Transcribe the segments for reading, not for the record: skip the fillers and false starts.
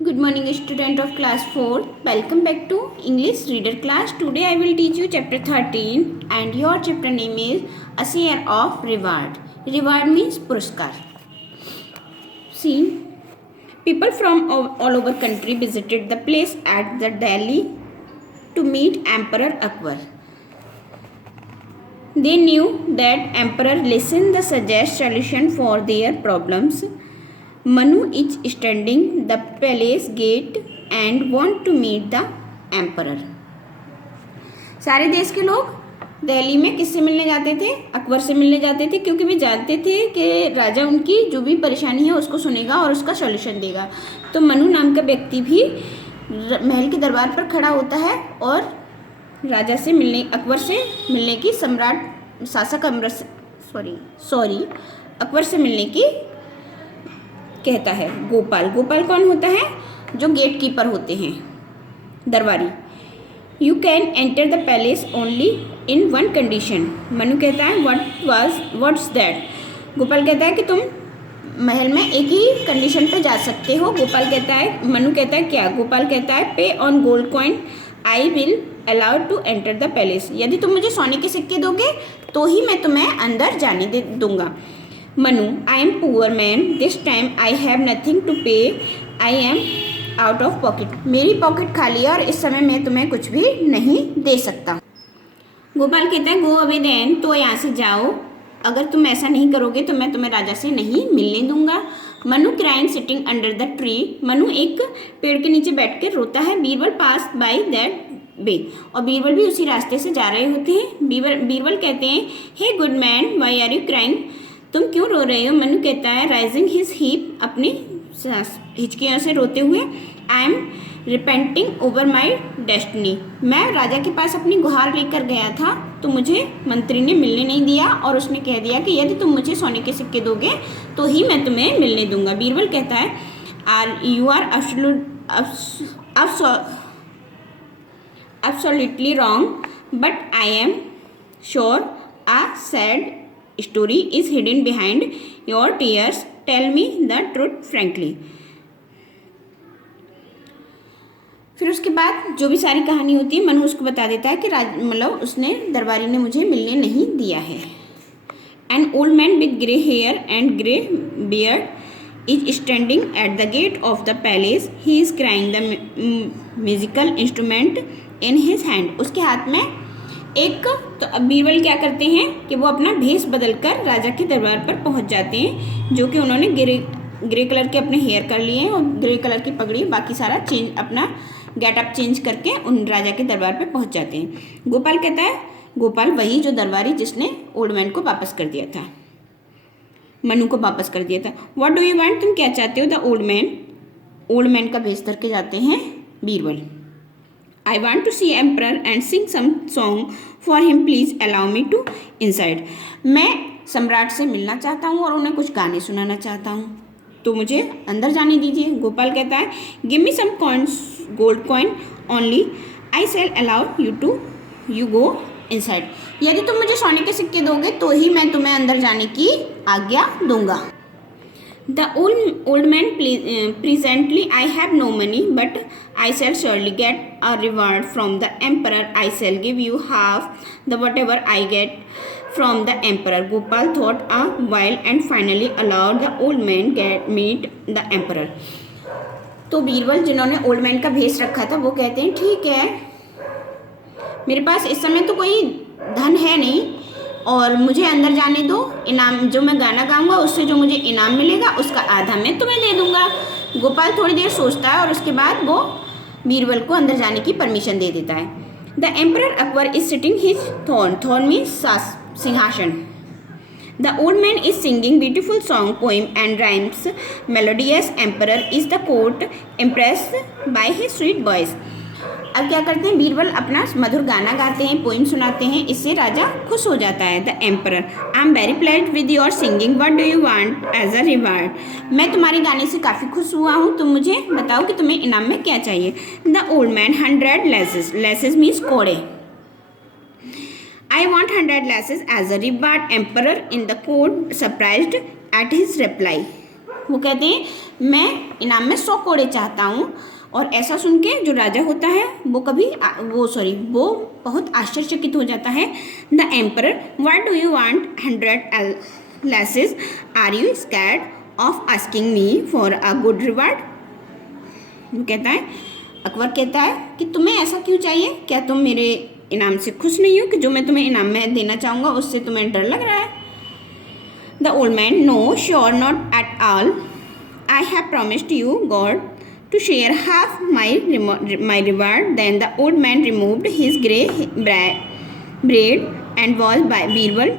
Good morning, student of class 4. Welcome back to English reader class. Today I will teach you chapter 13 and your chapter name is A Share of Reward. Reward means puruskar. See, people from all over country visited the place at the Delhi to meet Emperor Akbar. They knew that Emperor listened the suggest solution for their problems. Manu is standing the palace gate and want to meet the emperor. सारे देश के लोग दिल्ली में किससे मिलने जाते थे? अकबर से मिलने जाते थे, क्योंकि वे जानते थे कि राजा उनकी जो भी परेशानी है उसको सुनेगा और उसका सॉल्यूशन देगा। तो मनु नाम का व्यक्ति भी महल के दरबार पर खड़ा होता है और राजा से मिलने, अकबर से मिलने की, सम्राट शासक अकबर से मिलने की कहता है। गोपाल कौन होता है? जो गेट कीपर होते हैं, दरबारी। You can enter the palace only in one condition. Manu कहता है व्हाट्स दैट? गोपाल कहता है कि तुम महल में एक ही कंडीशन पे जा सकते हो। मनु कहता है क्या? गोपाल कहता है pay one gold coin I will allow to enter the palace. यदि तुम मुझे सोने के सिक्के दोगे तो ही मैं तुम्हें अंदर जाने दूंगा। Manu, I am poor man, this time I have nothing to pay, I am out of pocket. मेरी पॉकेट खाली है और इस समय मैं तुम्हें कुछ भी नहीं दे सकता। गोपाल कहता है गो अवे देन, तो यहाँ से जाओ, अगर तुम ऐसा नहीं करोगे तो मैं तुम्हें राजा से नहीं मिलने दूंगा। Manu crying sitting under the tree. Manu एक पेड़ के नीचे बैठ कर रोता है। बीरबल पास बाय दैट वे, और बीरबल भी उसी रास्ते से जा रहे होते हैं। बीरबल कहते हैं hey good man, why are you crying? तुम क्यों रो रहे हो? मनु कहता है राइजिंग हिज हीप, अपनी हिचकियों से रोते हुए, I am repenting over my destiny. मैं राजा के पास अपनी गुहार लेकर गया था तो मुझे मंत्री ने मिलने नहीं दिया और उसने कह दिया कि यदि तुम मुझे सोने के सिक्के दोगे तो ही मैं तुम्हें मिलने दूंगा। बीरबल कहता है you are absolutely wrong, but I am sure a sad story is hidden behind your tears. Tell me the truth frankly. फिर उसके बाद जो भी सारी कहानी होती है मनु उसको बता देता है कि मतलब उसने दरबारी ने मुझे मिलने नहीं दिया है। An old man with grey hair and grey beard is standing at the gate of the palace. He is carrying the musical instrument in his hand. उसके हाथ में एक, तो अब बीरबल क्या करते हैं कि वो अपना भेष बदलकर राजा के दरबार पर पहुंच जाते हैं, जो कि उन्होंने ग्रे कलर के अपने हेयर कर लिए हैं और ग्रे कलर की पगड़ी, बाकी सारा चेंज, अपना गेटअप चेंज करके उन राजा के दरबार पर पहुंच जाते हैं। गोपाल कहता है, गोपाल वही जो दरबारी जिसने ओल्ड मैन को वापस कर दिया था, मनु को वापस कर दिया था। What do you want? तुम क्या चाहते हो? द ओल्ड मैन का भेष धर के जाते हैं Birbal. I want to see emperor and sing some song for him. Please allow me to inside. मैं सम्राट से मिलना चाहता हूँ और उन्हें कुछ गाने सुनाना चाहता हूँ, तो मुझे अंदर जाने दीजिए। गोपाल कहता है give me some coins, gold coin only, I shall allow you go inside. यदि तुम मुझे सोने के सिक्के दोगे तो ही मैं तुम्हें अंदर जाने की आज्ञा दूंगा। The old man, presently I have no money, but I shall surely get a reward from the emperor. I shall give you half the whatever I get from the emperor. Gopal thought a while and finally allowed the old man meet the emperor. तो बीरबल जिन्होंने old man का भेष रखा था वो कहते हैं ठीक है, मेरे पास इस समय तो कोई धन है नहीं और मुझे अंदर जाने दो। इनाम, जो मैं गाना गाऊंगा उससे जो मुझे इनाम मिलेगा उसका आधा मैं तुम्हें दे दूंगा। गोपाल थोड़ी देर सोचता है और उसके बाद वो बीरबल को अंदर जाने की परमिशन दे देता है। The emperor Akbar is sitting his throne means सिंहासन। The old man is singing beautiful song, poem and rhymes, melodious. Emperor is the court impressed by his sweet voice. अब क्या करते हैं, बीरबल अपना मधुर गाना गाते हैं, पोइम सुनाते हैं, इससे राजा खुश हो जाता है। The emperor I am very pleased with your singing, what do you want as a reward? मैं तुम्हारे गाने से काफ़ी खुश हुआ हूँ, तुम मुझे बताओ कि तुम्हें इनाम में क्या चाहिए। The old man 100 lashes, lashes means कोड़े। I want 100 lashes as a reward. Emperor in the court surprised at his reply. वो कहते हैं मैं इनाम में 100 कोड़े चाहता हूँ। और ऐसा सुन के जो राजा होता है वो बहुत आश्चर्यचकित हो जाता है। The emperor, what do you want 100 lashes? Are you scared of asking me for a good reward? वो कहता है, अकबर कहता है कि तुम्हें ऐसा क्यों चाहिए? क्या तुम मेरे इनाम से खुश नहीं हो कि जो मैं तुम्हें इनाम में देना चाहूँगा उससे तुम्हें डर लग रहा है? The old man, no sure not at all, I have promised you God to share half my reward. Then the old man removed his grey beard and was by Birbal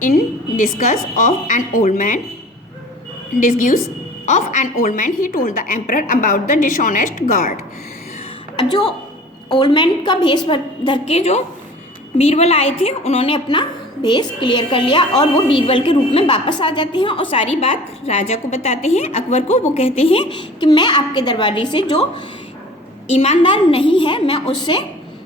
in disgust of an old man. He told the emperor about the dishonest guard. अब जो old man का भेष धर के जो बीरबल आए थे उन्होंने अपना भेष क्लियर कर लिया और वो बीरबल के रूप में वापस आ जाते हैं और सारी बात राजा को बताते हैं, अकबर को। वो कहते हैं कि मैं आपके दरबारी से जो ईमानदार नहीं है मैं उससे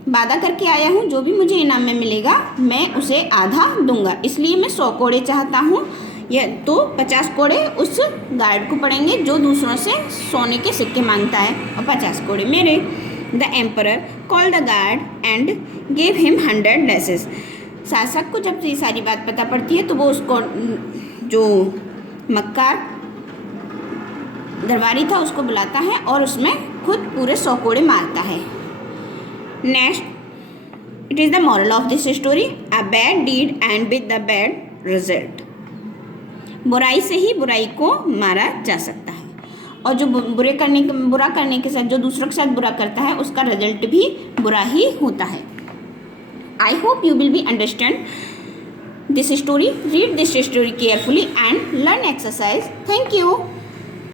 वादा करके आया हूँ, जो भी मुझे इनाम में मिलेगा मैं उसे आधा दूंगा, इसलिए मैं 100 कोड़े चाहता हूँ। यह तो 50 कोड़े उस गार्ड को पड़ेंगे जो दूसरों से सोने के सिक्के मांगता है और 50 कोड़े मेरे। The emperor called the guard and gave him 100 lashes. शासक को जब ये सारी बात पता पड़ती है तो वो उसको जो मक्कार दरबारी था उसको बुलाता है और उसमें खुद पूरे 100 कोड़े मारता है। Next, it is the moral of this story, a bad deed end with the bad result. बुराई से ही बुराई को मारा जा सकता है और जो बुरा करने के साथ जो दूसरों के साथ बुरा करता है उसका रिजल्ट भी बुरा ही होता है। I hope you will be understand this story. Read this story carefully and learn exercise. Thank you.